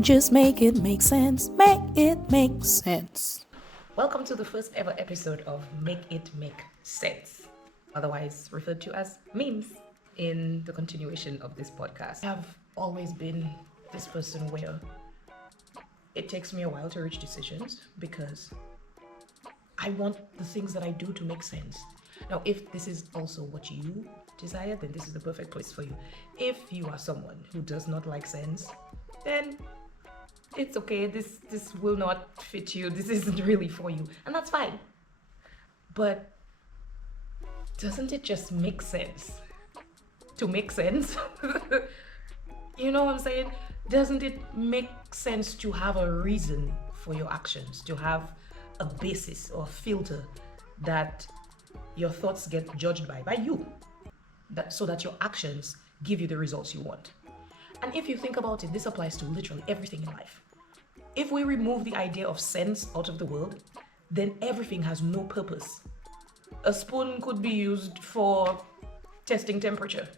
Just make it make sense. Make it make sense. Welcome to the first ever episode of Make It Make Sense, otherwise referred to as MIMS, in the continuation of this podcast. I have always been this person where it takes me a while to reach decisions because I want the things that I do to make sense. Now, if this is also what you desire, then this is the perfect place for you. If you are someone who does not like sense, then it's okay. This will not fit you. This isn't really for you, and that's fine. But doesn't it just make sense to make sense? You know what I'm saying? Doesn't it make sense to have a reason for your actions, to have a basis or filter that your thoughts get judged by you, so that your actions give you the results you want? And if you think about it, this applies to literally everything in life. If we remove the idea of sense out of the world, then everything has no purpose. A spoon could be used for testing temperature.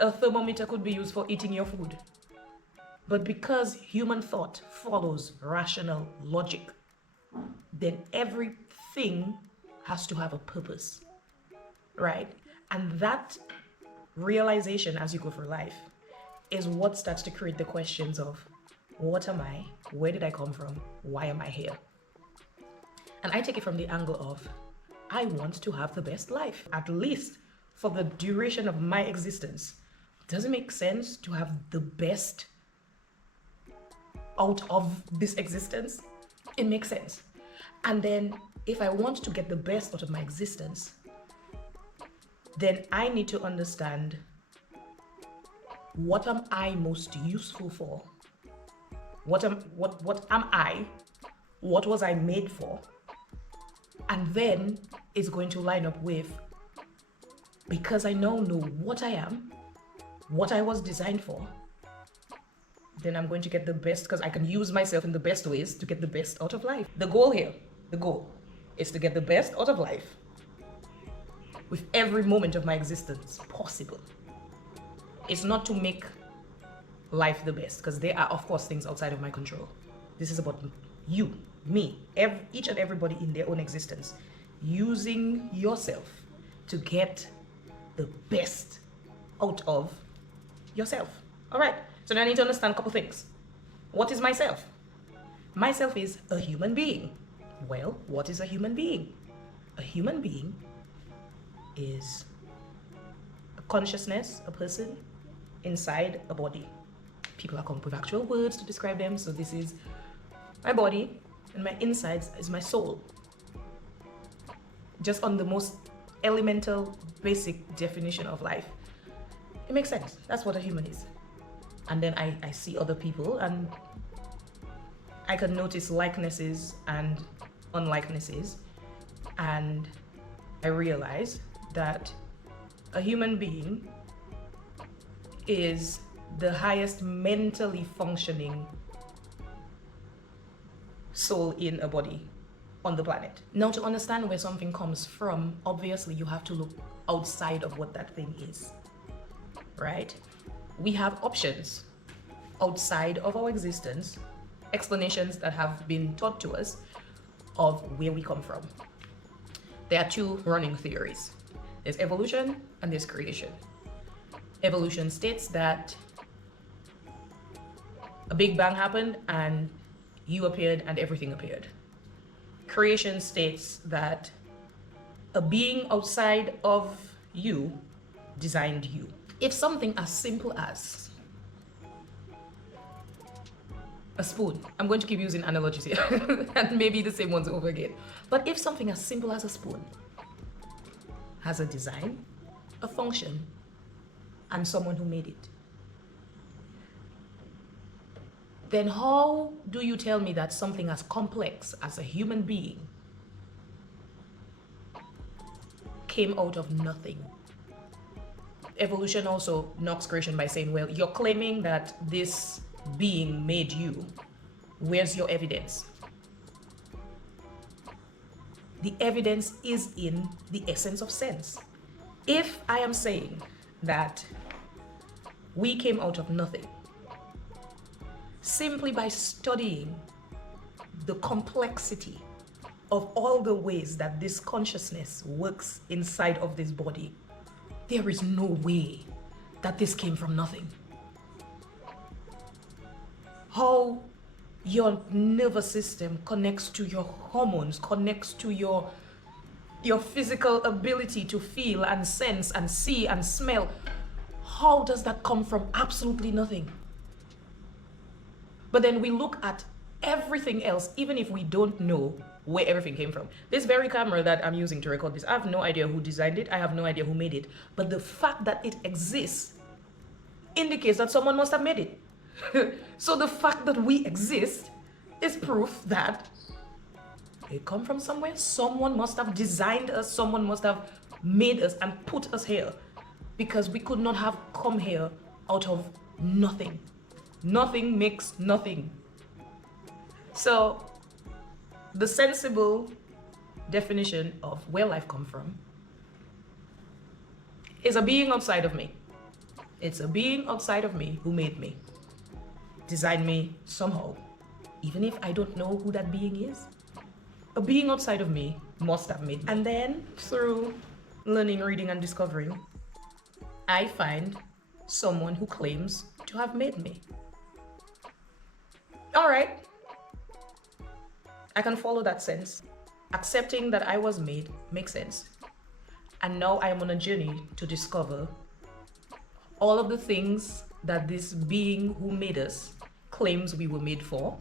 A thermometer could be used for eating your food. But because human thought follows rational logic, then everything has to have a purpose, right? And that realization as you go through life is what starts to create the questions of, what am I? Where did I come from? Why am I here? And I take it from the angle of, I want to have the best life, at least for the duration of my existence. Does it make sense to have the best out of this existence? It makes sense. And then if I want to get the best out of my existence, then I need to understand, what am I most useful for? What am I? What was I made for? And then it's going to line up with, because I now know what I am, what I was designed for, then I'm going to get the best, because I can use myself in the best ways to get the best out of life. The goal is to get the best out of life with every moment of my existence possible. It's not to make life the best, because there are, of course, things outside of my control. This is about you, me, each and everybody in their own existence, using yourself to get the best out of yourself. All right, so now I need to understand a couple things. What is myself? Myself is a human being. Well, what is a human being? A human being is a consciousness, a person inside a body. People are coming up with actual words to describe them. So this is my body, and my insides is my soul. Just on the most elemental, basic definition of life. It makes sense. That's what a human is. And then I see other people, and I can notice likenesses and unlikenesses, and I realize that a human being is the highest mentally functioning soul in a body on the planet. Now, to understand where something comes from, obviously you have to look outside of what that thing is, right? We have options outside of our existence, explanations that have been taught to us of where we come from. There are two running theories. There's evolution and there's creation. Evolution states that a big bang happened and you appeared and everything appeared. Creation states that a being outside of you designed you. If something as simple as a spoon, I'm going to keep using analogies here and maybe the same ones over again. But if something as simple as a spoon has a design, a function, and someone who made it, then how do you tell me that something as complex as a human being came out of nothing? Evolution also knocks creation by saying, well, you're claiming that this being made you. Where's your evidence? The evidence is in the essence of sense. If I am saying that we came out of nothing, simply by studying the complexity of all the ways that this consciousness works inside of this body, there is no way that this came from nothing. How your nervous system connects to your hormones, connects to your physical ability to feel and sense and see and smell. How does that come from absolutely nothing? But then we look at everything else, even if we don't know where everything came from. This very camera that I'm using to record this, I have no idea who designed it. I have no idea who made it. But the fact that it exists indicates that someone must have made it. So the fact that we exist is proof that it come from somewhere. Someone must have designed us. Someone must have made us and put us here, because we could not have come here out of nothing. Nothing makes nothing. So the sensible definition of where life come from is a being outside of me. It's a being outside of me who made me, designed me somehow, even if I don't know who that being is. A being outside of me must have made me. And then through learning, reading, and discovering, I find someone who claims to have made me. All right, I can follow that sense. Accepting that I was made makes sense. And now I am on a journey to discover all of the things that this being who made us claims we were made for,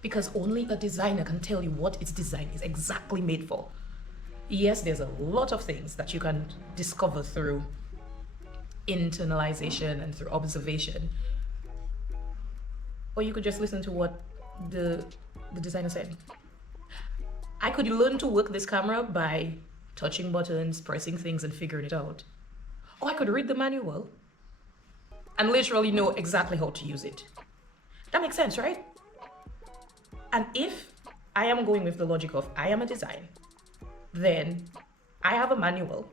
because only a designer can tell you what its design is exactly made for. Yes, there's a lot of things that you can discover through internalization and through observation, or you could just listen to what the designer said. I could learn to work this camera by touching buttons, pressing things, and figuring it out. Or I could read the manual and literally know exactly how to use it. That makes sense, right? And if I am going with the logic of I am a design, then I have a manual.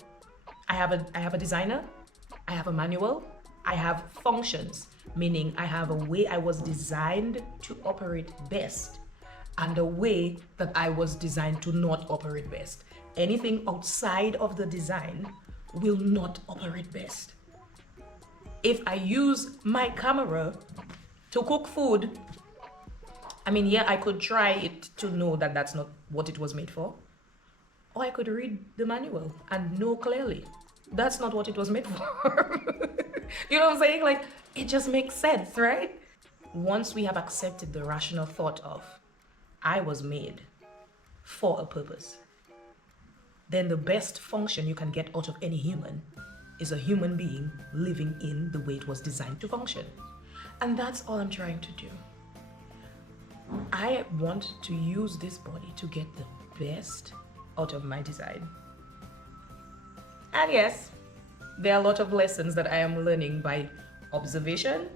I have a designer, I have a manual, I have functions, meaning I have a way I was designed to operate best and a way that I was designed to not operate best. Anything outside of the design will not operate best. If I use my camera to cook food, I mean, yeah, I could try it to know that that's not what it was made for. Or I could read the manual and know clearly that's not what it was made for. You know what I'm saying? Like, it just makes sense, right? Once we have accepted the rational thought of, I was made for a purpose, then the best function you can get out of any human is a human being living in the way it was designed to function. And that's all I'm trying to do. I want to use this body to get the best out of my design. And yes, there are a lot of lessons that I am learning by observation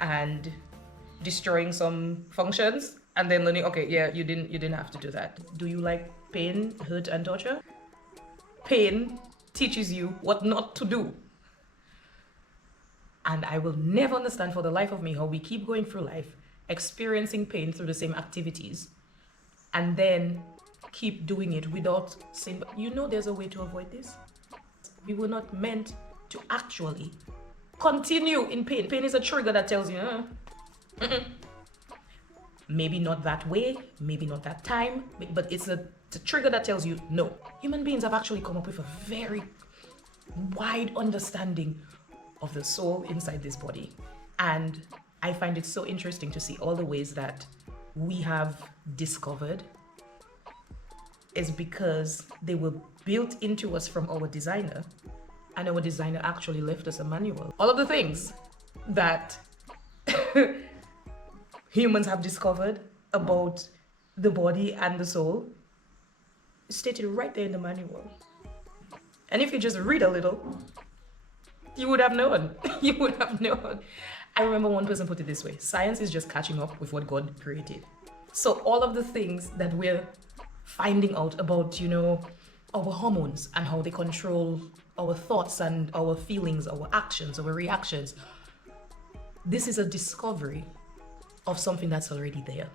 and destroying some functions and then learning, okay, yeah, you didn't have to do that. Do you like pain, hurt, and torture? Pain teaches you what not to do. And I will never understand for the life of me how we keep going through life, experiencing pain through the same activities, and then keep doing it without saying, but you know there's a way to avoid this. We were not meant to actually continue in pain. Pain is a trigger that tells you, maybe not that way, maybe not that time, but it's a trigger that tells you no. Human beings have actually come up with a very wide understanding of the soul inside this body. And I find it so interesting to see all the ways that we have discovered is because they were built into us from our designer, and our designer actually left us a manual. All of the things that humans have discovered about the body and the soul is stated right there in the manual. And if you just read a little, you would have known. You would have known. I remember one person put it this way: science is just catching up with what God created. So all of the things that we're finding out about, our hormones and how they control our thoughts and our feelings, our actions, our reactions, this is a discovery of something that's already there.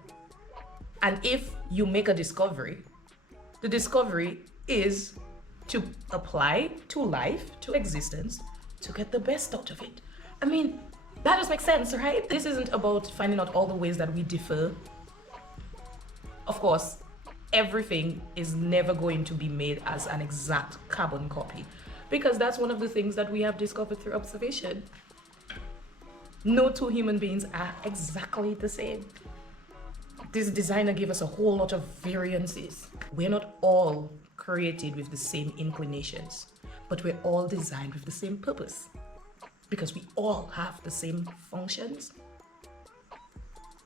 And if you make a discovery, the discovery is to apply to life, to existence, to get the best out of it. I mean, that just makes sense, right? This isn't about finding out all the ways that we differ. Of course, everything is never going to be made as an exact carbon copy, because that's one of the things that we have discovered through observation. No two human beings are exactly the same. This designer gave us a whole lot of variances. We're not all created with the same inclinations, but we're all designed with the same purpose, because we all have the same functions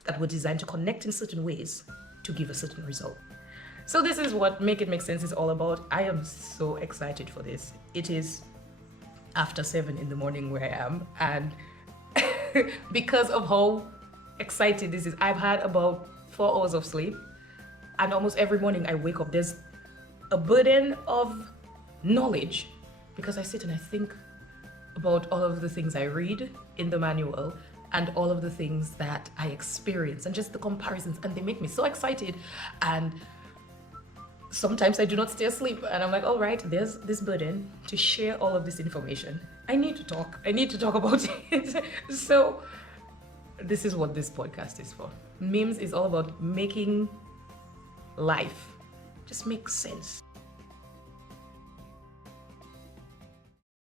that were designed to connect in certain ways to give a certain result. So this is what Make It Make Sense is all about. I am so excited for this. It is after 7 in the morning where I am, and because of how excited this is, I've had about 4 hours of sleep, and almost every morning I wake up, there's a burden of knowledge, because I sit and I think about all of the things I read in the manual and all of the things that I experience and just the comparisons, and they make me so excited. And sometimes I do not stay asleep, and I'm like, all right, there's this burden to share all of this information. I need to talk about it. So this is what this podcast is for. MIMS is all about making life just make sense.